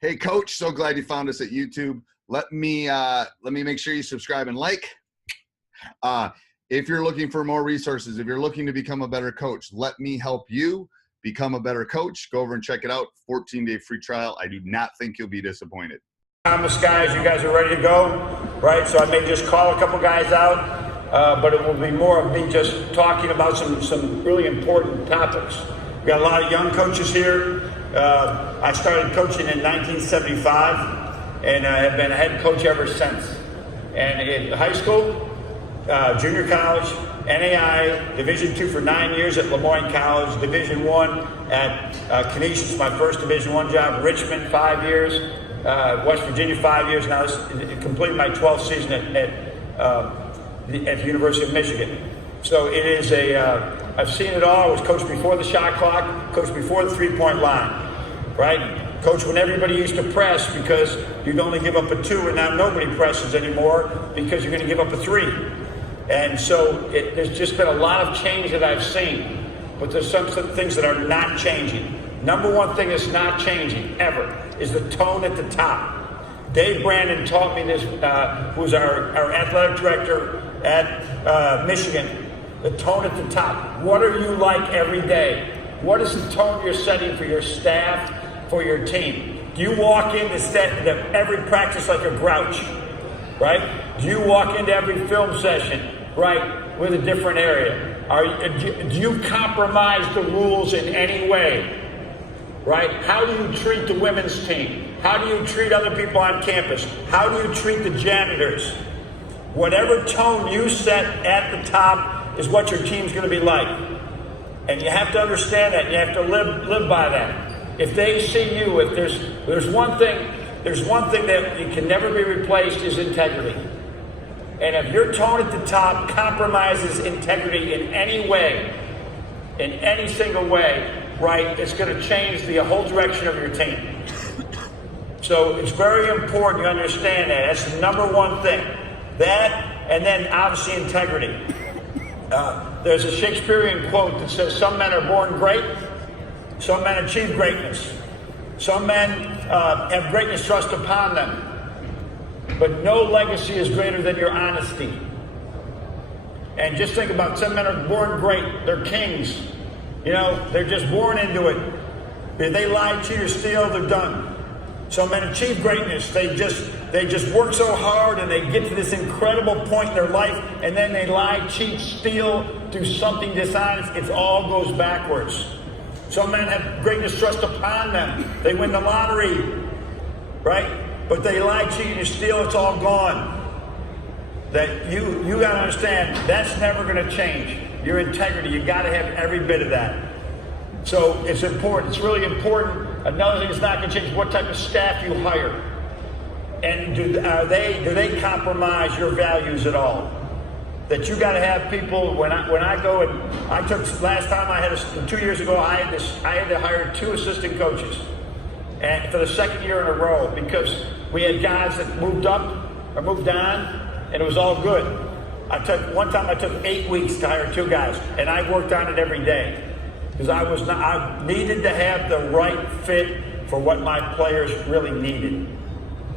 Hey, Coach, so glad you found us at YouTube. Let me make sure you subscribe and like. If you're looking for more resources, if you're looking to become a better coach, let me help you become a better coach. Go over and check it out. 14-day free trial. I do not think you'll be disappointed. Thomas guys, you guys are ready to go, right? So I may just call a couple guys out, but it will be more of me just talking about some really important topics. We got a lot of young coaches here. I started coaching in 1975, and I have been a head coach ever since. And in high school, junior college, NAI, Division II for 9 years at Lemoyne College, Division I at Canisius, my first Division I job, Richmond 5 years, West Virginia 5 years. Now this completed my 12th season at the University of Michigan. So it is I've seen it all. I was coached before the shot clock, coached before the three-point line, right? Coach when everybody used to press because you'd only give up a 2, and now nobody presses anymore because you're going to give up a 3. And so there's just been a lot of change that I've seen, but there's some things that are not changing. Number one thing that's not changing ever is the tone at the top. Dave Brandon taught me this, who's our athletic director at Michigan. The tone at the top. What are you like every day? What is the tone you're setting for your staff, for your team? Do you walk into every practice like a grouch, right? Do you walk into every film session, right, with a different area? Do you compromise the rules in any way, right? How do you treat the women's team? How do you treat other people on campus? How do you treat the janitors? Whatever tone you set at the top is what your team's going to be like. And you have to understand that. You have to live by that. If they see you, if there's one thing that you can never be replaced is integrity. And if your tone at the top compromises integrity in any way, in any single way, right, it's going to change the whole direction of your team. So it's very important you understand that. That's the number one thing. That, and then obviously integrity. There's a Shakespearean quote that says, some men are born great, some men achieve greatness. Some men have greatness thrust upon them. But no legacy is greater than your honesty. And just think about some men are born great. They're kings. You know, they're just born into it. If they lie, cheat, or steal, they're done. Some men achieve greatness. They just work so hard and they get to this incredible point in their life, and then they lie, cheat, steal, do something dishonest. It all goes backwards. Some men have greatness thrust upon them. They win the lottery, right? But they lie, cheat, and steal. It's all gone. That you got to understand that's never going to change. Your integrity, you got to have every bit of that. So it's important. It's really important. Another thing that's not going to change is what type of staff you hire. And do they compromise your values at all? That you got to have people. When I go and I took last time I had 2 years ago I had to hire 2 assistant coaches, and for the second year in a row because we had guys that moved up or moved on, and it was all good. One time I took 8 weeks to hire 2 guys, and I worked on it every day because I needed to have the right fit for what my players really needed.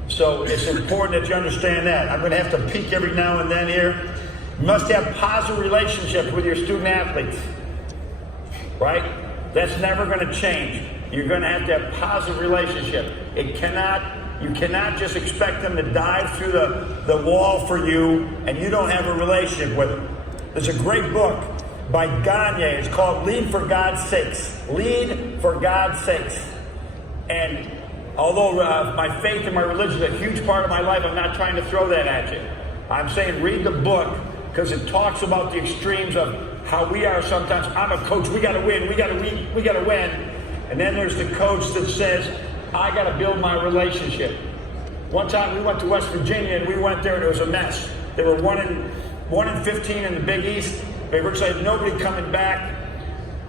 So it's important that you understand that. I'm going to have to peek every now and then here. You must have positive relationships with your student athletes, right? That's never going to change. You're going to have positive relationship. You cannot just expect them to dive through the wall for you and you don't have a relationship with them. There's a great book by Gagne. It's called Lead for God's Sakes. Lead for God's Sakes. And although my faith and my religion is a huge part of my life, I'm not trying to throw that at you. I'm saying read the book because it talks about the extremes of how we are sometimes. I'm a coach. We got to win. We got to win. And then there's the coach that says, I got to build my relationship. One time we went to West Virginia and we went there and it was a mess. They were 1 in 15 in the Big East. They were excited, nobody coming back.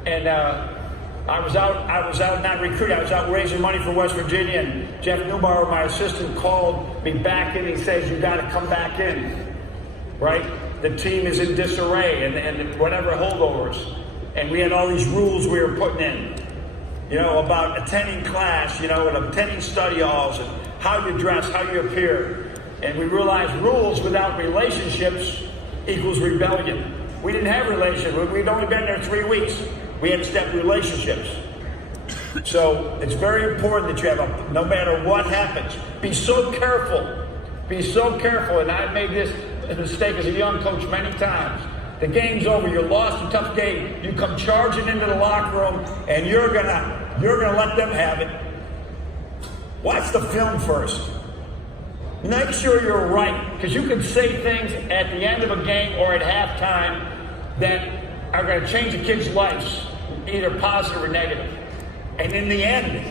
And I was out not recruiting, I was out raising money for West Virginia, and Jeff Neubauer, my assistant, called me back in. He says, you got to come back in, right? The team is in disarray and whatever holdovers. And we had all these rules we were putting in. about attending class, and attending study halls and how you dress, how you appear. And we realized rules without relationships equals rebellion. We didn't have relationships. We'd only been there 3 weeks. We had to step relationships. So it's very important that you have no matter what happens, be so careful. Be so careful. And I've made this mistake as a young coach many times. The game's over. You lost a tough game. You come charging into the locker room, and you're gonna let them have it. Watch the film first. Make sure you're right, because you can say things at the end of a game or at halftime that are going to change a kid's lives, either positive or negative. And in the end,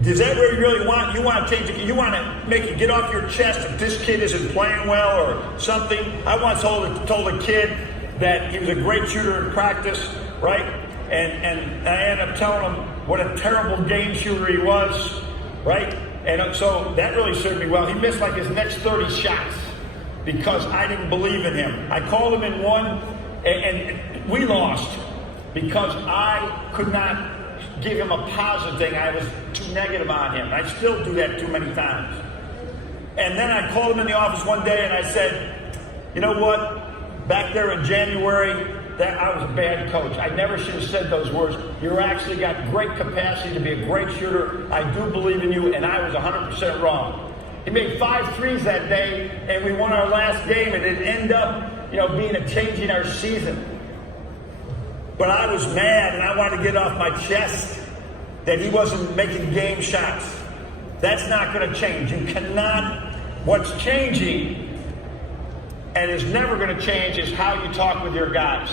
is that where you really want? You want to change it? You want to make it get off your chest if this kid isn't playing well or something? I once told a kid that he was a great shooter in practice, right? And I ended up telling him what a terrible game shooter he was, right? And so that really served me well. He missed like his next 30 shots because I didn't believe in him. I called him in one, and we lost because I could not give him a positive thing. I was too negative on him. I still do that too many times. And then I called him in the office one day and I said, you know what? Back there in January, that I was a bad coach. I never should have said those words. You actually got great capacity to be a great shooter. I do believe in you, and I was 100% wrong. He made 5 threes that day, and we won our last game, and it ended up, being a changing our season. But I was mad, and I wanted to get off my chest that he wasn't making game shots. That's not going to change. You cannot. What's changing and is never going to change is how you talk with your guys.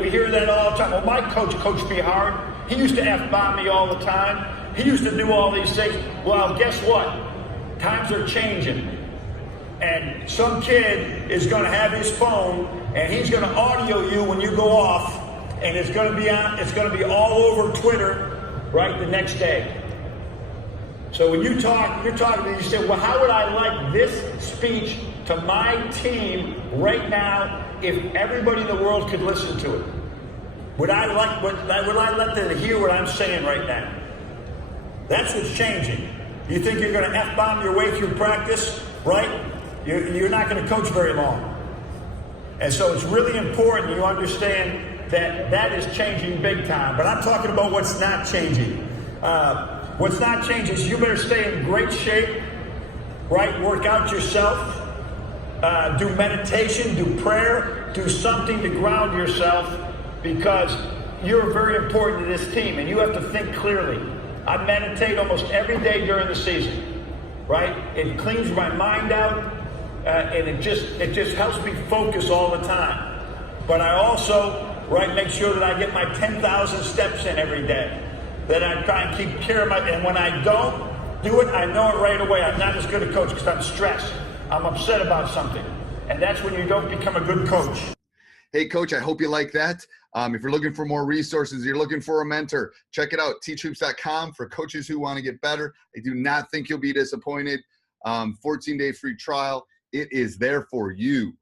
We hear that all the time. Well, my coach coached me hard. He used to F-bomb me all the time. He used to do all these things. Well, guess what? Times are changing. And some kid is going to have his phone, and he's going to audio you when you go off, and it's going to be all over Twitter, right, the next day. So when you're talking to me, you say, well, how would I like this speech to my team right now if everybody in the world could listen to it? Would I let them hear what I'm saying right now? That's what's changing. You think you're going to F-bomb your way through practice, right? You're not going to coach very long. And so it's really important you understand that is changing big time. But I'm talking about what's not changing. What's not changing is you better stay in great shape, right? Work out yourself. Do meditation, do prayer, do something to ground yourself, because you're very important to this team and you have to think clearly. I meditate almost every day during the season, right? It cleans my mind out and it just helps me focus all the time. But I also, right, make sure that I get my 10,000 steps in every day, that I try and keep care of and when I don't do it, I know it right away. I'm not as good a coach because I'm stressed. I'm upset about something. And that's when you don't become a good coach. Hey, Coach, I hope you like that. If you're looking for more resources, you're looking for a mentor, check it out, teachhoops.com for coaches who want to get better. I do not think you'll be disappointed. 14-day free trial. It is there for you.